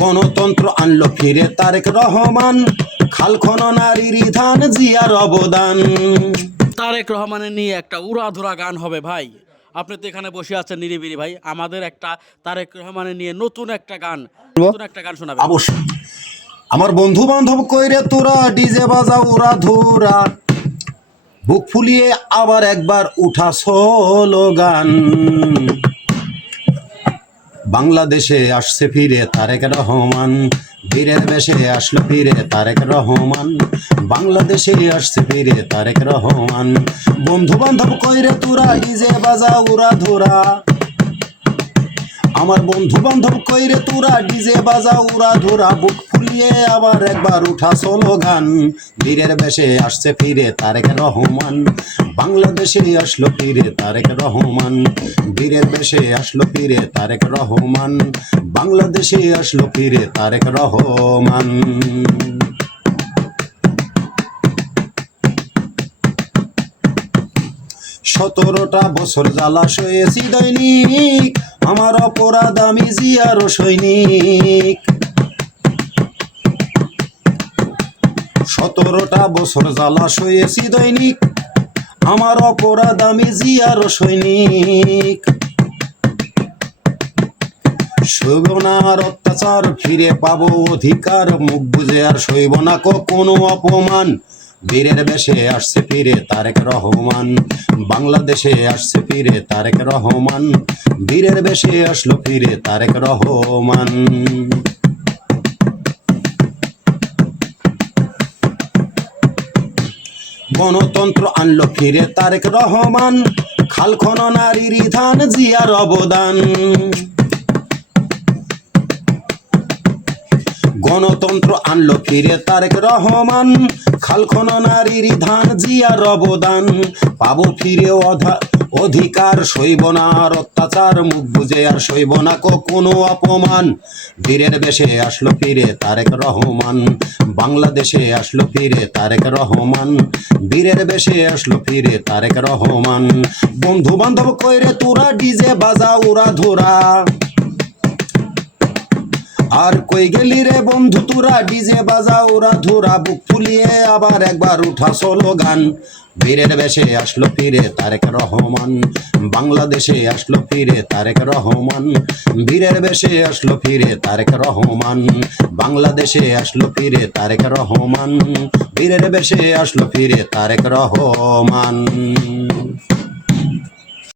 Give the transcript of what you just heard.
গণতন্ত্র আনলো ফিরে তারেক রহমান, খাল খননারীর ধান জিয়ার অবদান। তারেক রহমানের নিয়ে একটা উড়াধুরা গান হবে ভাই। আপনি তো এখানে বসে আছেন নিরিবিলি ভাই, আমাদের একটা তারেক রহমানের নিয়ে নতুন একটা গান শোনাবেন। অবশ্যই। আমার বন্ধু বান্ধব কইরে তোরা ডিজে বাজা উড়া ধুরা, বুক ফুলিয়ে আবার একবার উঠা স্লোগান। বাংলাদেশে আসছে ফিরে তারেক রহমান, বীরের বেশে আসলো ফিরে তারেক রহমান। বাংলাদেশে আসছে ফিরে তারেক রহমান। বন্ধু বান্ধব কইরে তোরা ডিজে বাজা উড়া ধুরা, আমার বন্ধু বান্ধব কইরে তোরা ডিজে বাজা উড়া ধুরা, বুক ফুলিয়ে আবার একবার উঠা স্লোগান। বীরের বেশে আসছে ফিরে তারেক রহমান, বাংলাদেশে আসলো ফিরে তারেক রহমান। বীরের বেশে আসলো ফিরে তারেক রহমান, বাংলাদেশে আসলো ফিরে তারেক রহমান। 17টা বছর জ্বালা সয়েছি দৈনিক, আমার অপরাধ আমি জিয়ারও সৈনিক। 17টা বছর জ্বালা সয়েছি দৈনিক, আমার অপরাধ আমি জিয়ারও সৈনিক। সইব না আর অত্যাচার, ফিরে পাবো অধিকার, মুখ বুঝে আর সইব না কোনো অপমান। বীরের বেশে আসছে ফিরে তারেক রহমান, বাংলাদেশে আসছে ফিরে তারেক রহমান। বীরের বেশে আসলো ফিরে তারেক রহমান। গণতন্ত্র আনলো ফিরে তারেক রহমান, খাল খননারীর ধান জিয়ার অবদান। গণতন্ত্র আনলো ফিরে তারেক রহমান, খাল খননারীর ধান জিয়ার অবদান। পাবো ফিরে অধিকার, সইব না আর অত্যাচার, মুখ বুঝে আর সইব না কোনো অপমান। বীরের বেশে আসলো ফিরে তারেক রহমান, বাংলাদেশে আসলো ফিরে তারেক রহমান। বীরের বেশে আসলো ফিরে তারেক রহমান। বন্ধু বান্ধব কইরে তোরা ডিজে বাজা উড়া ধুরা, আর কই গেলি রে বন্ধু তোরা ডিজে বাজা উড়া ধুরা, বুক ফুলিয়ে আবার একবার উঠা স্লোগান। বীরের বেশে আসলো ফিরে তারেক রহমান, বাংলাদেশে আসলো ফিরে তারেক রহমান। বীরের বেশে আসলো ফিরে তারেক রহমান, বাংলাদেশে আসলো ফিরে তারেক রহমান। বীরের বেশে আসলো ফিরে তারেক রহমান।